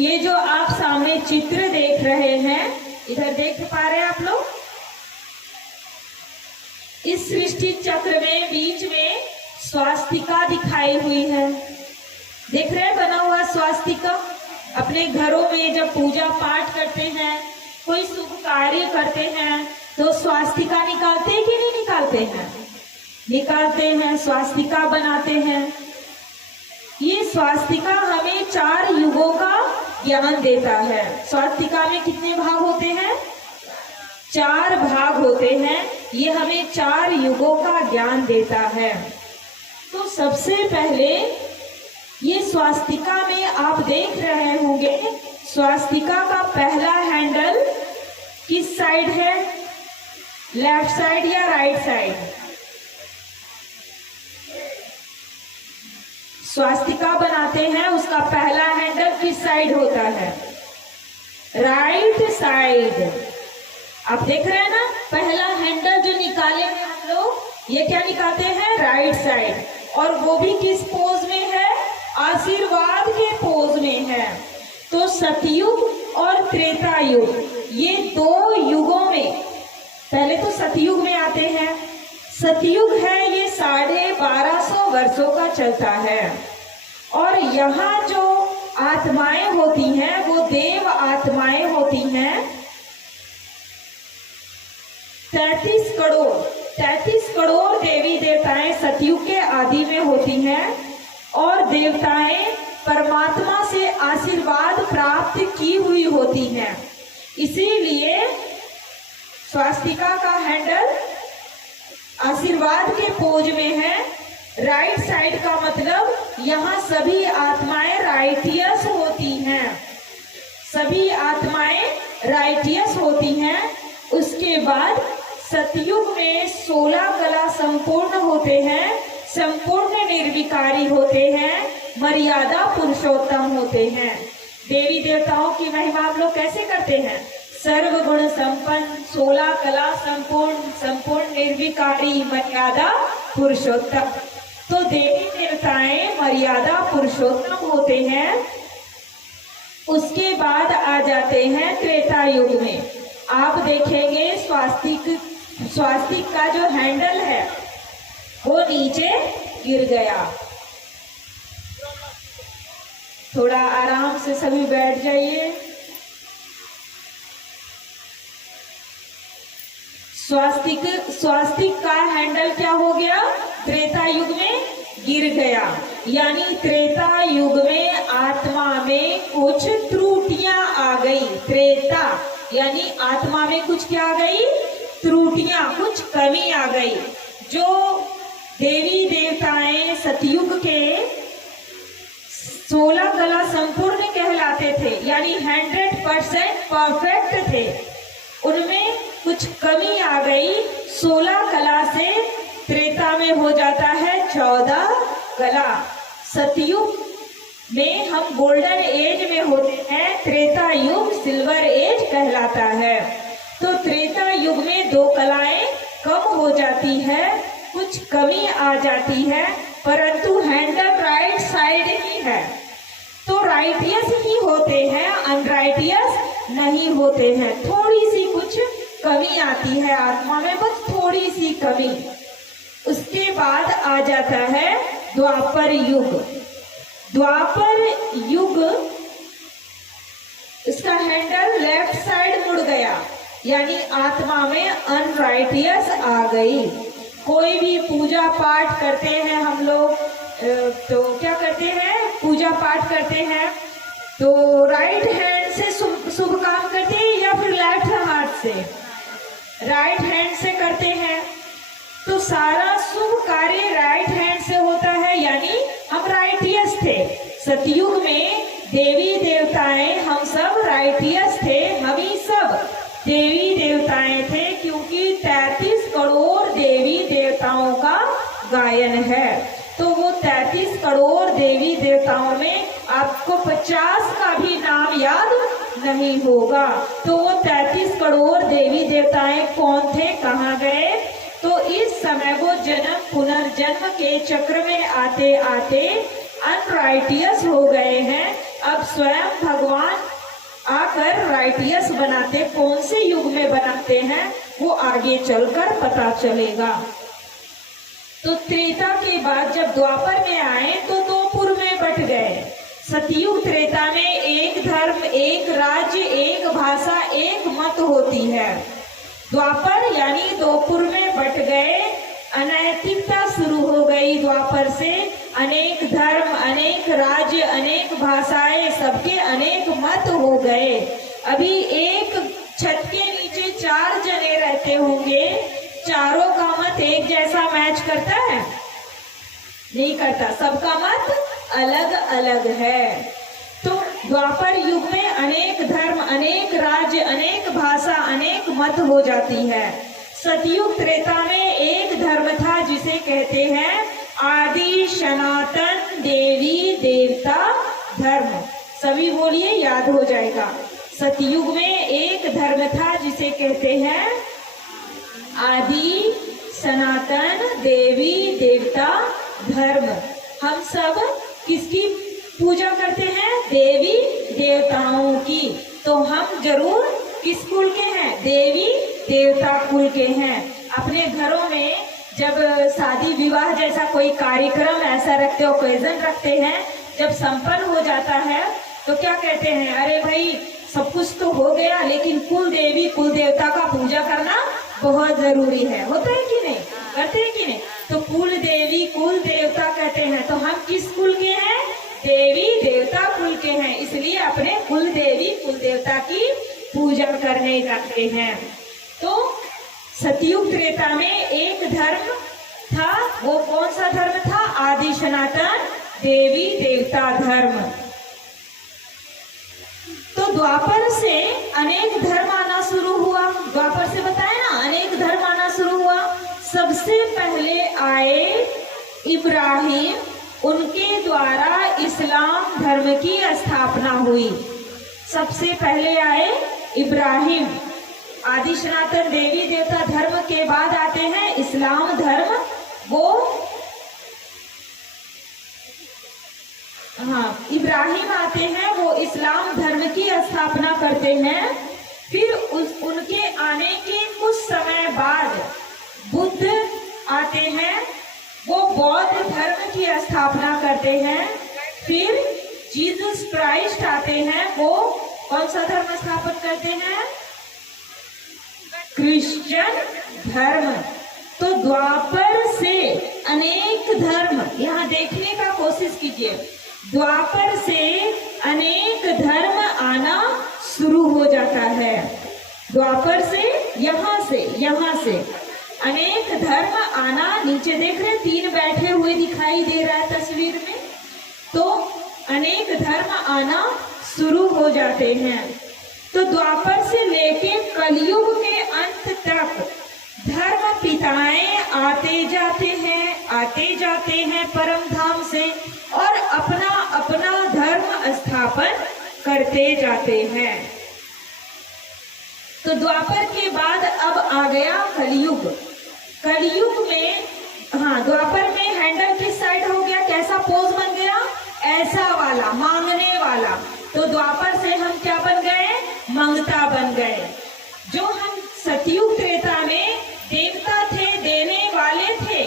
ये जो आप सामने चित्र देख रहे हैं, इधर देख पा रहे हैं आप लोग? इस सृष्टि चक्र में बीच में स्वास्तिका दिखाई हुई है। देख रहे हैं बना हुआ स्वास्तिका? अपने घरों में जब पूजा पाठ करते हैं, कोई शुभ कार्य करते हैं, तो स्वास्तिका निकालते हैं कि नहीं निकालते हैं? निकालते हैं, स्वास्तिका बनाते हैं। ये स्वास्तिका हमें 4 युगों का ज्ञान देता है। स्वास्तिका में कितने भाग होते हैं? 4 भाग होते हैं। ये हमें 4 युगों का ज्ञान देता है। तो सबसे पहले ये स्वास्तिका में आप देख रहे होंगे, स्वास्तिका का पहला हैंडल किस साइड है? लेफ्ट साइड या राइट साइड? स्वास्तिका बनाते हैं, उसका पहला हैंडल किस साइड होता है? Right side. आप देख रहे हैं ना, पहला हैंडल जो निकाले हैं हम लोग, ये क्या निकालते हैं? Right side. और वो भी किस पोज में है? आशीर्वाद के पोज में है। तो सतयुग और त्रेता युग, ये 2 युगों में, पहले तो सतयुग में आते हैं। सतयुग है ये 1250 वर्षों का चलता है। और यहाँ जो आत्माएं होती हैं वो देव आत्माएं होती हैं। 33 करोड़ देवी देवताएं सतयुग के आदि में होती हैं। और देवताएं परमात्मा से आशीर्वाद प्राप्त की हुई होती हैं। इसीलिए स्वास्तिका का हैंडल आशीर्वाद के पोज में है। राइट साइड का मतलब यहाँ सभी आत्माएं राइटियस होती हैं। सभी आत्माएं राइटियस होती हैं। उसके बाद सतयुग में 16 कला संपूर्ण होते हैं, संपूर्ण निर्विकारी होते हैं, मर्यादा पुरुषोत्तम होते हैं। देवी देवताओं की महिमा हम लोग कैसे करते हैं? सर्वगुण संपन्न, 16 कला संपूर्ण, संपूर्ण निर्विकारी, मर्यादा पुरुषोत्तम। तो देवी देवताएं मर्यादा पुरुषोत्तम होते हैं। उसके बाद आ जाते हैं त्रेता युग में। आप देखेंगे स्वास्तिक का जो हैंडल है वो नीचे गिर गया। थोड़ा आराम से सभी बैठ जाइए। स्वास्तिक का हैंडल क्या हो गया? त्रेता युग में गिर गया। यानी त्रेता युग में आत्मा में कुछ त्रुटियां आ गई। त्रेता यानी आत्मा में कुछ क्या आ गई? त्रुटियां, कुछ कमी आ गई। जो देवी देवताएं सतयुग के 16 कला संपूर्ण कहलाते थे, यानी 100% परफेक्ट थे, उनमें कुछ कमी आ गई। 16 कला से त्रेता में हो जाता है 14 कला। सतयुग में हम गोल्डन एज में होते हैं, त्रेता युग सिल्वर एज कहलाता है। तो त्रेता युग में 2 कलाएं कम हो जाती है, कुछ कमी आ जाती है, परंतु हैंडल राइट साइड ही है। तो राइटियस ही होते हैं, अनराइटियस नहीं होते हैं। थोड़ी सी कुछ कमी आती है आत्मा में, बस थोड़ी सी कमी। उसके बाद आ जाता है द्वापर युग। द्वापर युग, इसका हैंडल लेफ्ट साइड मुड़ गया, यानी आत्मा में अनराइटियस आ गई। कोई भी पूजा पाठ करते हैं हम लोग, तो क्या करते हैं? पूजा पाठ करते हैं तो राइट हैंड से शुभ काम करते हैं या फिर लेफ्ट हाथ से? राइट हैंड से करते हैं। तो सारा शुभ कार्य राइट हैंड से होता है, यानी हम राइटियस थे। सतयुग में देवी देवताएं हम सब राइटियस थे, हम ही सब देवी देवताएं थे, क्योंकि 33 करोड़ देवी देवताओं का गायन है। तो वो 33 करोड़ देवी देवताओं में आपको 50 का भी नाम याद नहीं होगा। तो वो 33 करोड़ देवी देवताएं कौन थे, कहाँ गए? तो इस समय वो जन्म पुनर्जन्म के चक्र में आते आते अनराइटियस हो गए हैं, अब स्वयं भगवान आकर राइटियस बनाते, कौन से युग में बनाते हैं वो आगे चलकर पता चलेगा। तो त्रेता के बाद जब द्वापर में आए तो दो पुर में बट गए। सतयुग त्रेता में एक धर्म, एक राज्य, एक भाषा, एक मत होती है। द्वापर यानी दो पुर में बट गए, अनैतिकता शुरू हो गई। द्वापर से अनेक धर्म, अनेक राज्य, अनेक भाषाएं, सबके अनेक मत हो गए। अभी एक छत के नीचे 4 जने रहते होंगे, चारों का मत एक जैसा मैच करता है? नहीं करता, सबका मत अलग अलग है। तो द्वापर युग में अनेक धर्म, अनेक राज्य, अनेक भाषा, अनेक मत हो जाती है। सतयुग त्रेता में एक धर्म था जिसे कहते हैं आदि सनातन देवी देवता धर्म। सभी बोलिए, याद हो जाएगा। सतयुग में एक धर्म था जिसे कहते हैं आदि सनातन देवी देवता धर्म। हम सब किसकी पूजा करते हैं? देवी देवताओं की। तो हम जरूर किस कुल के हैं? देवी देवता कुल के हैं। अपने घरों में जब शादी विवाह जैसा कोई कार्यक्रम ऐसा रखते, ओकेजन रखते हैं, जब संपन्न हो जाता है तो क्या कहते हैं? अरे भाई सब कुछ तो हो गया, लेकिन कुल देवी कुल देवता का पूजा करना बहुत जरूरी है। होता है कि नहीं? करते हैं कि नहीं? तो कुल देवी कुल देवता कहते हैं। तो हम किस कुल के हैं? देवी देवता कुल के हैं, इसलिए अपने कुल देवी कुल देवता की पूजा करने जाते हैं। तो सतयुग त्रेता में एक धर्म था, वो कौन सा धर्म था? आदि सनातन देवी देवता धर्म। तो द्वापर से अनेक धर्म आना शुरू हुआ। द्वापर से बताया ना, अनेक धर्म आना शुरू हुआ। सबसे पहले आए इब्राहिम, उनके द्वारा इस्लाम धर्म की स्थापना हुई। सबसे पहले आए इब्राहिम। आदि सनातन देवी देवता धर्म के बाद आते हैं इस्लाम धर्म। वो इब्राहिम आते हैं, वो इस्लाम धर्म की स्थापना करते हैं। फिर उनके आने के कुछ समय बाद बुद्ध आते हैं, वो बौद्ध धर्म की स्थापना करते हैं। फिर जीसस क्राइस्ट आते हैं, वो कौन सा धर्म स्थापित करते हैं? क्रिश्चियन धर्म। तो द्वापर से अनेक धर्म, यहाँ देखने का कोशिश कीजिए, द्वापर से अनेक धर्म आना शुरू हो जाता है। द्वापर से यहाँ से अनेक धर्म आना, नीचे देख रहे 3 बैठे हुए दिखाई दे रहा है तस्वीर में। तो अनेक धर्म आना शुरू हो जाते हैं। तो द्वापर से लेके कलयुग के अंत तक धर्म पिताएं आते जाते हैं परम धाम से, और अपना अपना धर्म स्थापन करते जाते हैं। तो द्वापर के बाद अब आ गया कलयुग। कलयुग में द्वापर में हैंडल किस साइड हो गया? कैसा पोज बन गया? ऐसा वाला, मांगने वाला। तो द्वापर से हम क्या बन गए? मंगता बन गए। जो हम सतयुग त्रेता में देवता थे, देने वाले थे,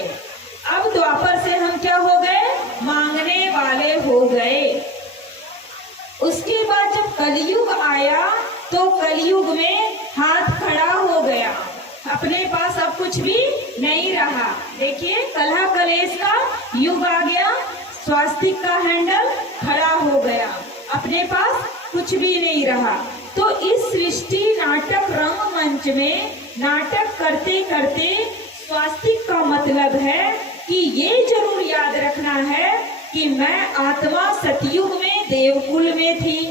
अब द्वापर से हम क्या हो गए? मांगने वाले हो गए। उसके बाद जब कलयुग आया तो कलयुग में हाथ खड़ा हो गया, अपने पास अब कुछ भी नहीं रहा। देखिए कलह कलेश का युग आ गया, स्वास्तिक का हैंडल खड़ा हो गया, अपने पास कुछ भी नहीं रहा। तो इस सृष्टि नाटक रंगमंच में नाटक करते करते स्वास्तिक का मतलब है कि ये जरूर याद रखना है कि मैं आत्मा सतयुग में देवकुल में थी,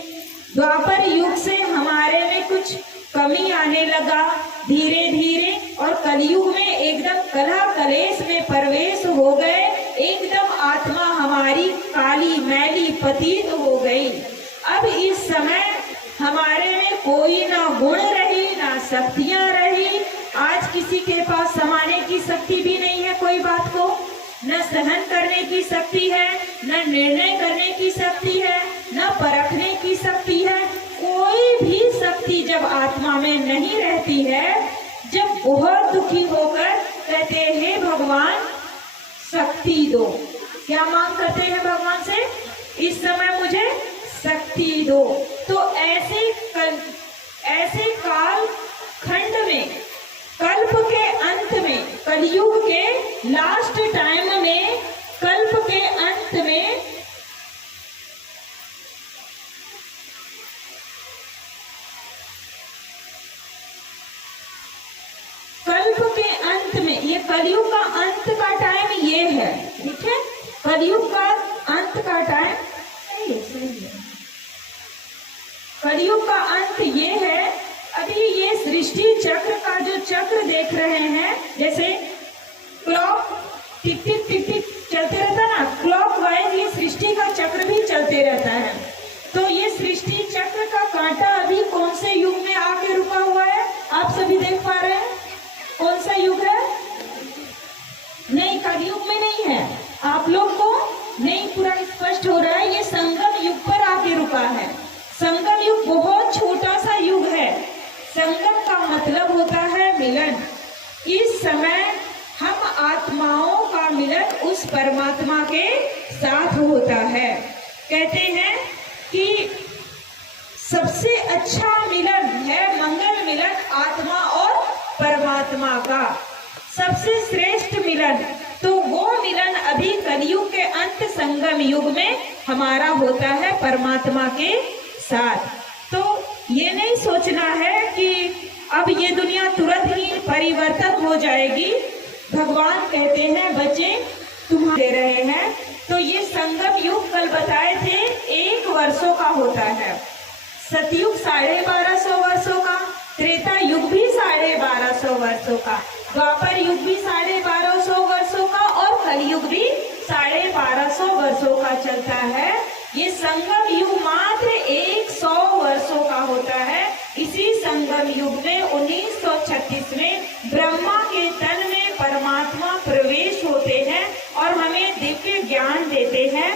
द्वापर युग से हमारे में कुछ कमी आने लगा धीरे धीरे, और कलयुग में एकदम कलह कलेश में प्रवेश हो गए, एकदम आत्मा हमारी काली मैली पतित हो गई। अब इस समय हमारे में कोई ना गुण रही ना शक्तियां रही। आज किसी के पास समाने की शक्ति भी नहीं है कोई बात को, न सहन करने की शक्ति है, न निर्णय करने की शक्ति है, न परखने की शक्ति है। कोई भी शक्ति जब आत्मा में नहीं रहती है, जब बहुत दुखी होकर कहते हैं हे भगवान शक्ति दो, क्या मांग करते हैं भगवान से, इस समय मुझे शक्ति दो। तो ऐसे काल खंड में, कल्प के अंत में, कलयुग के लास्ट टाइम में, कल्प के अंत में ये कलयुग का अंत का टाइम ये है, ठीक है, कलयुग का अंत का टाइम सही है। कलयुग का अंत ये है। अभी ये सृष्टि चक्र का जो चक्र देख रहे हैं, जैसे क्लॉक टिक टिक टिक टिक चलते रहता है ना, क्लॉक वाइज ये सृष्टि का चक्र भी चलते रहता है। तो ये सृष्टि चक्र का कांटा अभी कौन से युग में आके रुका हुआ है, आप सभी देख पा रहे हैं, कौन सा युग है? नहीं, कलयुग में नहीं है, आप लोग को नहीं पूरा स्पष्ट हो रहा है। ये संगम युग पर आके रुका है। संगम युग बहुत छोटा सा युग है। संगम का मतलब होता है मिलन। इस समय हम आत्माओं का मिलन उस परमात्मा के साथ होता है। कहते हैं कि सबसे अच्छा मिलन है मंगल मिलन आत्मा और परमात्मा का, सबसे श्रेष्ठ मिलन। तो वो मिलन अभी कलयुग के अंत संगम युग में हमारा होता है परमात्मा के साथ। तो ये नहीं सोचना है कि अब ये दुनिया तुरंत ही परिवर्तन हो जाएगी। भगवान कहते हैं बच्चे तुम दे रहे हैं। तो ये संगम युग कल बताए थे 1 वर्षों का होता है, सतयुग 1250 वर्षों का, त्रेता युग भी 1250 वर्षों का, द्वापर युग भी 1250 वर्षों का और कलयुग भी 1250 वर्षों का चलता है। ये संगम युग मात्र 100 वर्षों का होता है। इसी संगम युग में 1936 में ब्रह्मा के तन में परमात्मा प्रवेश होते हैं और हमें दिव्य ज्ञान देते हैं।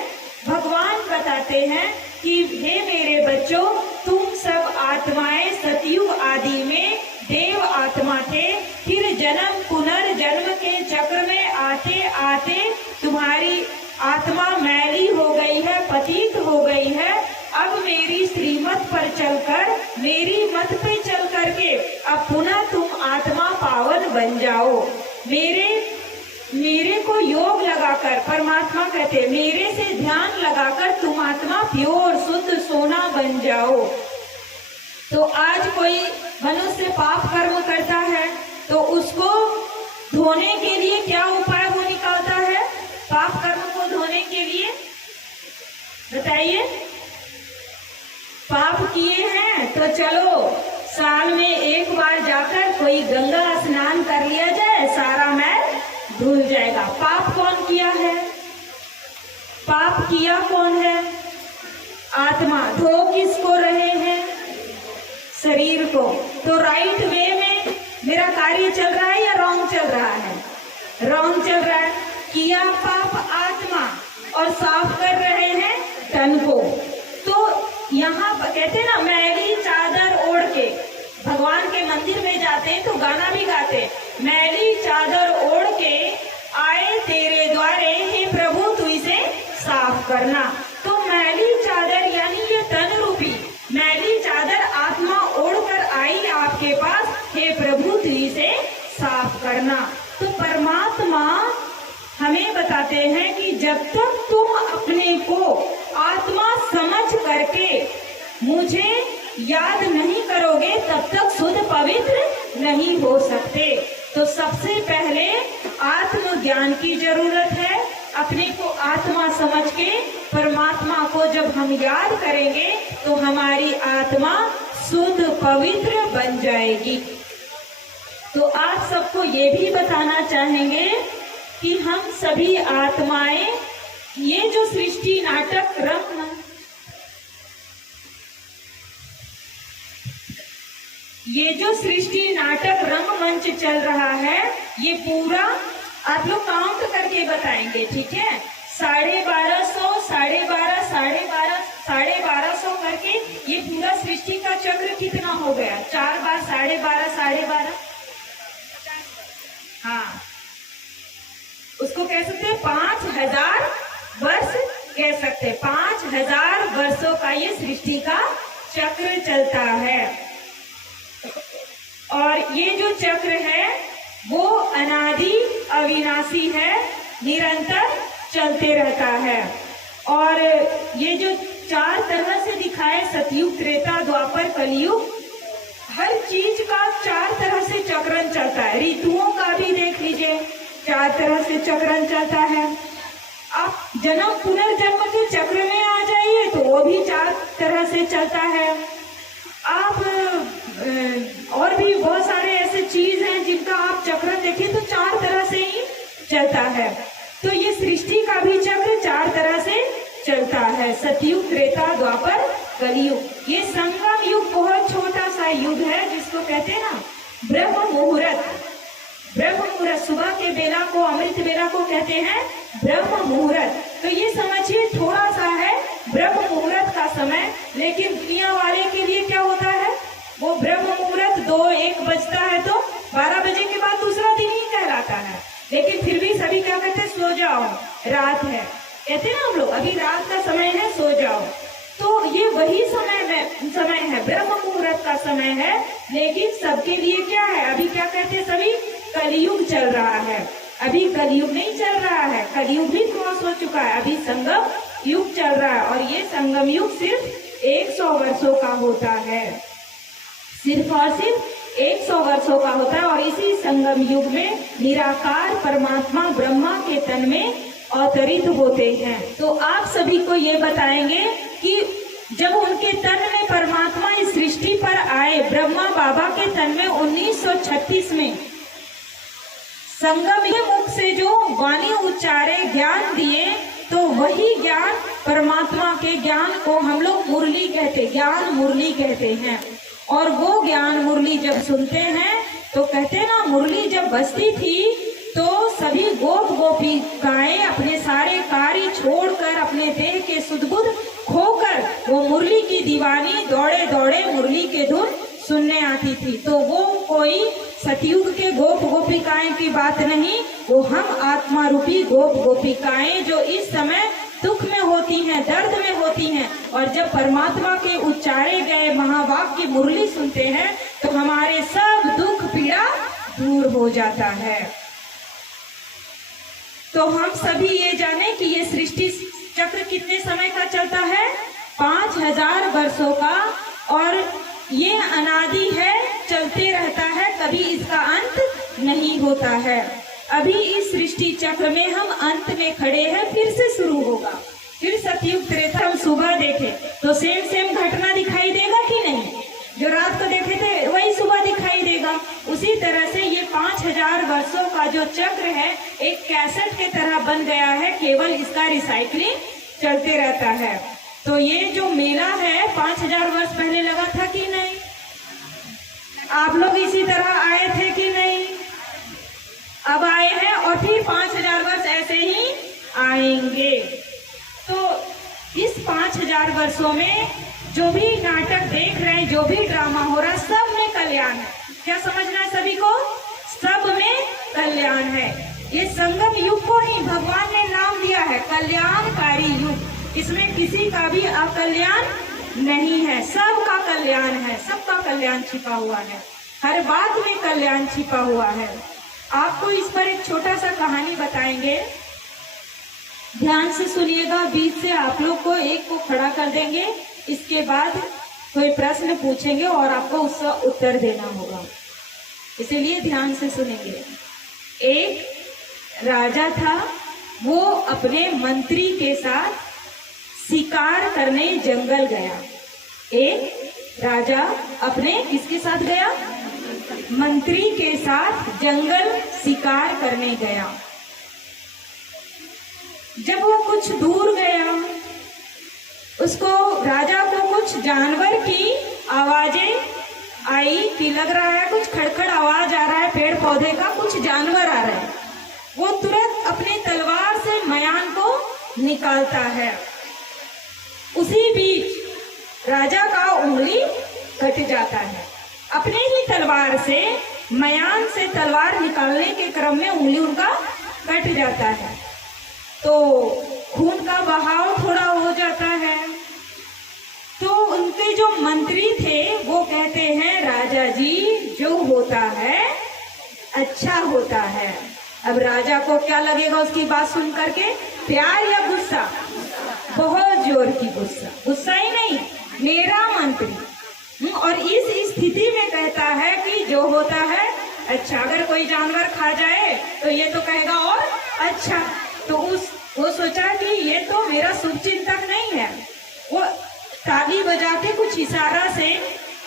भगवान बताते हैं कि हे मेरे बच्चों, तुम सब आत्माएं सतयुग आदि में देव आत्मा थे, फिर जन्म पुनर्जन्म के चक्र में आते आते तुम्हारी आत्मा मैली हो गई है, पतित हो गई है। अब मेरी श्रीमत पर चलकर, मेरी मत पे चल करके अब पुनः तुम आत्मा पावन बन जाओ। मेरे को योग लगाकर, परमात्मा कहते मेरे से ध्यान लगाकर तुम आत्मा प्योर शुद्ध सोना बन जाओ। तो आज कोई मनुष्य पाप कर्म करता है तो उसको धोने के लिए क्या उपाय वो निकालता है? पाप कर्म को धोने के लिए बताइए। पाप किए हैं तो चलो साल में एक बार जाकर कोई गंगा स्नान कर लिया जाए, सारा मैल धुल जाएगा। पाप कौन किया है? पाप किया कौन है? आत्मा। धो किसको रहे हैं? शरीर को। तो राइट वे में मेरा कार्य चल रहा है या रॉन्ग चल रहा है? रॉन्ग चल रहा है। किया पाप आत्मा और साफ कर रहे हैं तन को। तो यहाँ कहते ना मैली चादर ओढ़ के भगवान के मंदिर में जाते हैं तो गाना भी गाते, मैली चादर ओढ़ के आए तेरे द्वारे, हे प्रभु तू इसे साफ करना। तो मैली चादर यानी ये तन रूपी मैली चादर आत्मा ओढ़कर आई आपके पास, हे प्रभु तू इसे साफ करना। तो परमात्मा हमें बताते हैं कि जब तक तुम अपने को आत्मा समझ करके मुझे याद नहीं करोगे तब तक शुद्ध पवित्र नहीं हो सकते। तो सबसे पहले आत्म ज्ञान की जरूरत है। अपने को आत्मा समझ के परमात्मा को जब हम याद करेंगे तो हमारी आत्मा शुद्ध पवित्र बन जाएगी। तो आप सबको ये भी बताना चाहेंगे कि हम सभी आत्माएं ये जो सृष्टि नाटक रंगमंच चल रहा है, ये पूरा आप लोग काउंट करके बताएंगे, ठीक है? 1250, 1250, 1250, ये पूरा सृष्टि का चक्र कितना हो गया? 4 बार 12.5 12.5 हाँ, उसको कह सकते हैं 5000 वर्ष कह सकते हैं। 5000 वर्षों का ये सृष्टि का चक्र चलता है। और ये जो चक्र है वो अनादि अविनाशी है, निरंतर चलते रहता है। और ये जो 4 तरह से दिखाए, सतयुग, त्रेता, द्वापर, कलयुग, हर चीज का 4 तरह से चक्रण चलता है। ऋतुओं का भी देख लीजिए, 4 तरह से चक्रण चलता है। आप जन्म पुनर्जन्म के चक्र में आ जाइए तो वो भी 4 तरह से चलता है। आप और भी बहुत सारे ऐसे चीज हैं जिनका आप चक्र देखें तो 4 तरह से ही चलता है। तो ये सृष्टि का भी चक्र 4 तरह से चलता है, सतयुग, त्रेता, द्वापर, कलयुग। ये संगम युग बहुत छोटा सा युग है जिसको कहते हैं ना ब्रह्म मुहूर्त। ब्रह्म मुहूर्त, सुबह के बेला को, अमृत बेला को कहते हैं ब्रह्म मुहूर्त। तो ये समझिए थोड़ा सा है ब्रह्म मुहूर्त का समय, लेकिन दुनिया वाले के लिए क्या होता है, वो ब्रह्म मुहूर्त 2-1 बजता है तो 12 बजे के बाद दूसरा दिन ही कहलाता है। लेकिन फिर भी सभी क्या कहते हैं, सो जाओ, रात है, कहते हैं ना हम लोग, अभी रात का समय है, सो जाओ। तो ये वही समय है, ब्रह्म मुहूर्त का समय है। लेकिन सबके लिए क्या है, अभी क्या कहते हैं सभी, कलयुग चल रहा है। अभी कलयुग नहीं चल रहा है, कलयुग भी क्रॉस हो चुका है, अभी संगम युग चल रहा है। और ये संगम युग सिर्फ 100 वर्षों का होता है, सिर्फ और सिर्फ 100 वर्षों का होता है। और इसी संगम युग में निराकार परमात्मा ब्रह्मा के तन में अवतरित होते हैं। तो आप सभी को ये बताएंगे कि जब उनके तन में परमात्मा इस सृष्टि पर आए, ब्रह्मा बाबा के तन में 1936 में संगम के मुख से जो वाणी उच्चारे, ज्ञान दिए, तो वही ज्ञान परमात्मा के ज्ञान को हम लोग मुरली कहते, ज्ञान मुरली कहते हैं। और वो ज्ञान मुरली जब सुनते हैं तो कहते हैं ना, मुरली जब बजती थी तो सभी गोप गोपिकाएं अपने सारे कार्य छोड़कर, अपने देह के सुध-बुध खोकर वो मुरली की दीवानी दौड़े दौड़े मुरली के धुन सुनने आती थी। तो वो कोई सतयुग के गोप गोपिकाएं की बात नहीं, वो हम आत्मा रूपी गोप गोपिकाएं जो इस समय दुख में होती हैं, दर्द में होती हैं, और जब परमात्मा के उच्चारे गए महावाक्य मुरली सुनते हैं तो हमारे सब दुख पीड़ा दूर हो जाता है। तो हम सभी ये जाने कि ये सृष्टि चक्र कितने समय का चलता है, 5000 वर्षों का, और ये अनादि है, चलते रहता है, कभी इसका अंत नहीं होता है। अभी इस सृष्टि चक्र में हम अंत में खड़े हैं, फिर से शुरू होगा, फिर सतयुग त्रेता। हम सुबह देखे तो सेम घटना दिखाई देगा कि नहीं, जो रात को देखे थे वही सुबह दिखाई देगा। उसी तरह से ये 5000 वर्षों का जो चक्र है एक कैसेट के तरह बन गया है, केवल इसका रिसाइकलिंग चलते रहता है। तो ये जो मेला है 5000 वर्ष पहले लगा था कि नहीं, आप लोग इसी तरह आए थे कि नहीं, अब आए हैं और फिर 5000 वर्ष ऐसे ही आएंगे। तो इस 5000 वर्षों में जो भी नाटक देख रहे हैं, जो भी ड्रामा हो रहा है, सब में कल्याण है। क्या समझना है सभी को, सब में कल्याण है। ये संगम युग को ही भगवान ने नाम दिया है कल्याणकारी युग। इसमें किसी का भी अकल्याण नहीं है, सबका कल्याण है, सबका कल्याण छिपा हुआ है, हर बात में कल्याण छिपा हुआ है। आपको इस पर एक छोटा सा कहानी बताएंगे, ध्यान से सुनिएगा। बीच से आप लोग को एक को खड़ा कर देंगे, इसके बाद कोई प्रश्न पूछेंगे और आपको उसका उत्तर देना होगा, इसीलिए ध्यान से सुनेंगे। एक राजा था, वो अपने मंत्री के साथ शिकार करने जंगल गया। एक राजा अपने किसके साथ गया, मंत्री के साथ जंगल शिकार करने गया। जब वो कुछ दूर गया, उसको राजा को कुछ जानवर की आवाजें आई कि लग रहा है कुछ खड़खड़ आवाज आ रहा है, पेड़ पौधे का कुछ जानवर आ रहा है। वो तुरंत अपनी तलवार से मयान को निकालता है। उसी बीच राजा का उंगली कट जाता है। अपने ही तलवार से मयान से तलवार निकालने के क्रम में उंगली उनका कट जाता है, तो खून का बहाव थोड़ा हो जाता है। तो उनके जो मंत्री थे वो कहते हैं, राजा जी जो होता है अच्छा होता है। अब राजा को क्या लगेगा उसकी बात सुन करके, प्यार या गुस्सा? बहुत जोर की गुस्सा, गुस्सा ही नहीं, मेरा मंत्री। और इस स्थिति में कहता है कि जो होता है अच्छा। अगर कोई जानवर खा जाए तो ये तो कहेगा और अच्छा। तो वो सोचा कि ये तो मेरा शुभ चिंतक नहीं है। वो ताली बजा के कुछ इशारा से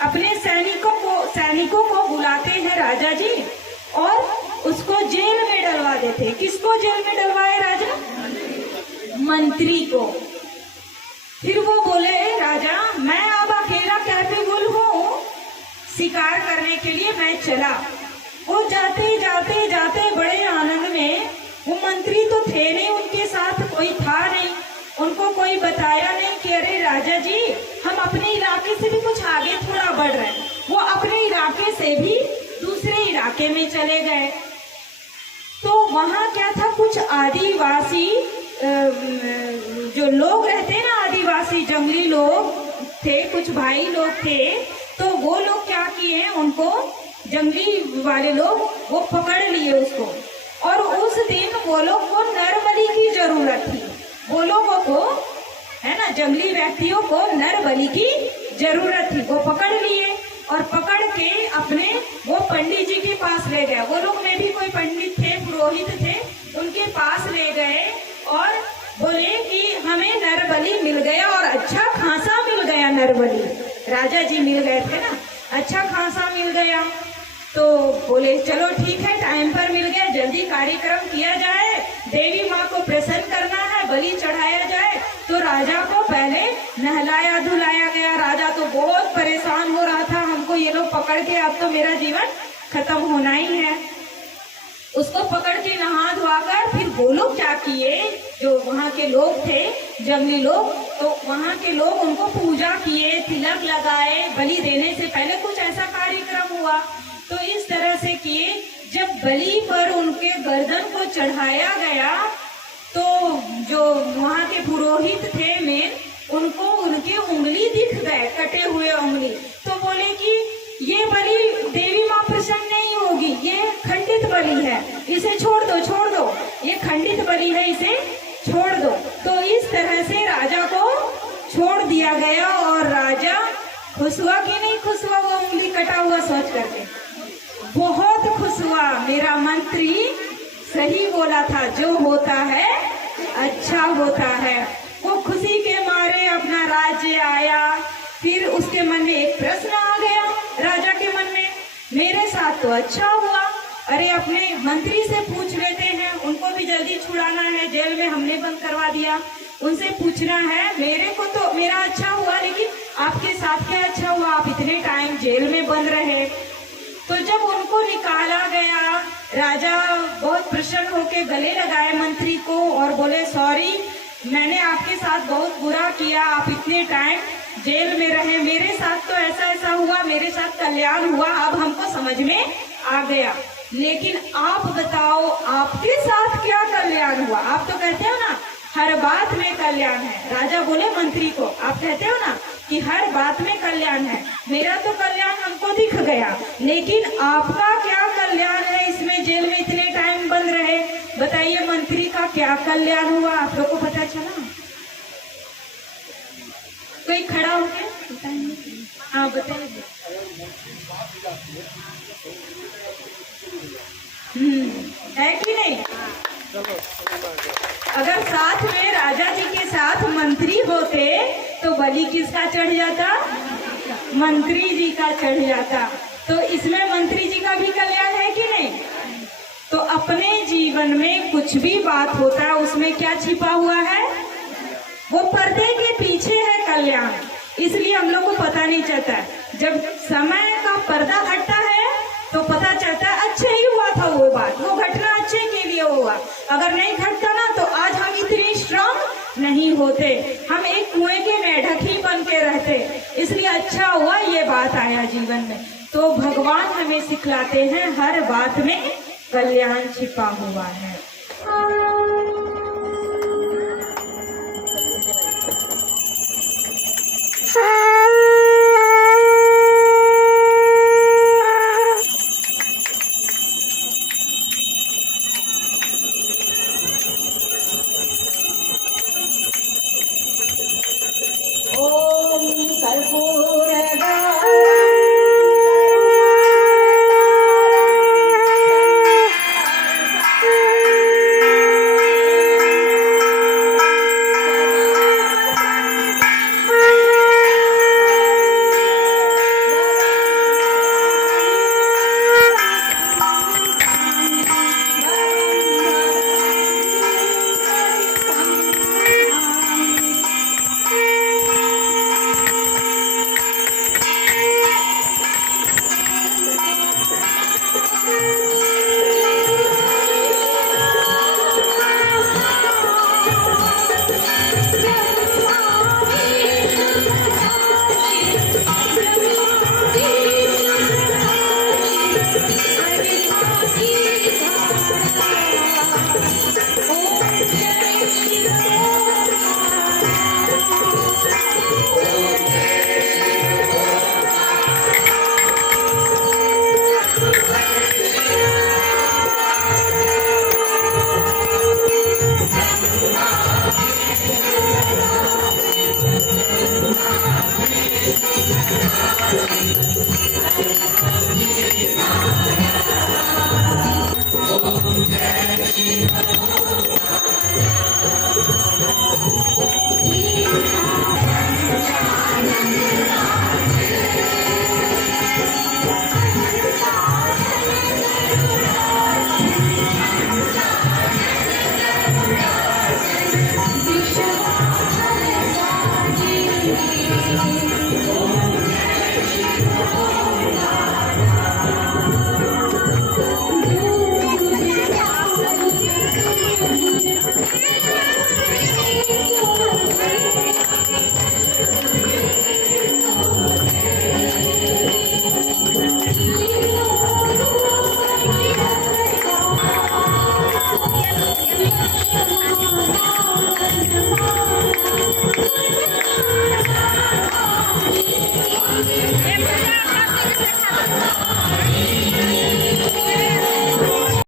अपने सैनिकों को बुलाते हैं राजा जी, और उसको जेल में डलवा देते। किसको जेल में डलवाए राजा? मंत्री को। फिर वो बोले, राजा मैं अब अकेला कैपेबल हूँ शिकार करने के लिए, मैं चला। वो जाते जाते जाते बड़े आनंद में, वो मंत्री तो थे नहीं, उनके साथ कोई था नहीं, उनको कोई बताया नहीं कि अरे राजा जी हम अपने इलाके से भी कुछ आगे थोड़ा बढ़ रहे हैं। वो अपने इलाके से भी दूसरे इलाके में चले गए। तो वहाँ क्या था, कुछ आदिवासी जो लोग रहते हैं ना, आदिवासी जंगली लोग थे, कुछ भाई लोग थे। तो वो लोग क्या किए, उनको जंगली वाले लोग वो पकड़ लिए उसको। और उस दिन वो लोग को नर बलि की जरूरत थी। वो लोगों को, है ना, जंगली व्यक्तियों को नर बलि की जरूरत थी। वो पकड़ लिए और पकड़ के अपने वो पंडित जी के पास ले गए। वो लोग में भी कोई पंडित थे, पुरोहित थे, उनके पास ले गए और बोले कि हमें नर बलि मिल गया, और अच्छा खासा मिल गया नर बलि। राजा जी मिल गए थे ना, अच्छा खासा मिल गया। तो बोले चलो ठीक है, टाइम पर मिल गया, जल्दी कार्यक्रम किया जाए, देवी माँ को प्रसन्न करना है, बलि चढ़ाया जाए। तो राजा को पहले नहलाया धुलाया गया। राजा तो बहुत परेशान हो रहा था, हमको ये लोग पकड़ के अब तो मेरा जीवन खत्म होना ही है। उसको पकड़ के नहा धुआकर फिर वो लोग क्या किए, जो वहाँ के लोग थे जंगली लोग, तो वहाँ के लोग उनको पूजा किए, तिलक लगाए। बलि देने से पहले कुछ ऐसा कार्यक्रम हुआ। तो इस तरह से किए। जब बलि पर उनके गर्दन को चढ़ाया गया तो जो वहाँ के पुरोहित थे मेन, उनको उनके उंगली दिख गए, कटे हुए उंगली। तो बोले कि ये बलि देवी माँ प्रसन्न नहीं होगी, ये खंडित बलि है, इसे छोड़ दो, छोड़ दो, ये खंडित बलि है, इसे छोड़ दो। तो इस तरह से राजा को छोड़ दिया गया। और राजा खुश हुआ कि नहीं खुश हुआ, वो उंगली कटा हुआ सोच करके? बहुत खुश हुआ। मेरा मंत्री सही बोला था, जो होता है अच्छा होता है। वो खुशी के मारे अपना राज्य आया। फिर उसके मन में एक प्रश्न आ गया, राजा के मन में, मेरे साथ तो अच्छा हुआ, अरे अपने मंत्री से पूछ लेते हैं, उनको भी जल्दी छुड़ाना है, जेल में हमने बंद करवा दिया, उनसे पूछना है, मेरे को तो मेरा अच्छा हुआ, लेकिन आपके साथ क्या अच्छा हुआ, आप इतने टाइम जेल में बंद रहे। तो जब उनको निकाला गया, राजा बहुत प्रसन्न होकर गले लगाए मंत्री को और बोले, सॉरी, मैंने आपके साथ बहुत बुरा किया, आप इतने टाइम जेल में रहे, मेरे साथ तो ऐसा ऐसा हुआ, मेरे साथ कल्याण हुआ, अब हमको समझ में आ गया, लेकिन आप बताओ आपके साथ क्या कल्याण हुआ? आप तो कहते हो ना हर बात में कल्याण है। राजा बोले मंत्री को, आप कहते हो ना कि हर बात में कल्याण है, मेरा तो कल्याण हमको दिख गया, लेकिन आपका क्या कल्याण है, इसमें जेल में इतने टाइम बंद रहे, बताइए मंत्री का क्या कल्याण हुआ? आप लोग को पता चला? कोई खड़ा हो गया बताइए। हाँ बताइए। है कि नहीं? अगर साथ में राजा जी के साथ मंत्री होते तो बलि किसका चढ़ जाता? मंत्री जी का चढ़ जाता। तो इसमें मंत्री जी का भी कल्याण है कि नहीं? तो अपने जीवन में कुछ भी बात होता है उसमें क्या छिपा हुआ है? वो पर्दे के पीछे है कल्याण, इसलिए हम लोग को पता नहीं चलता। जब समय का पर्दा हटता है तो पता चलता है अच्छे ही हुआ था वो बात, वो घटना अच्छे के लिए हुआ। अगर नहीं घटता ना तो आज हम इतने स्ट्रांग नहीं नहीं होते, हम एक कुएं के मेढक ही बन के रहते। इसलिए अच्छा हुआ ये बात आया जीवन में। तो भगवान हमें सिखलाते हैं हर बात में कल्याण छिपा हुआ है।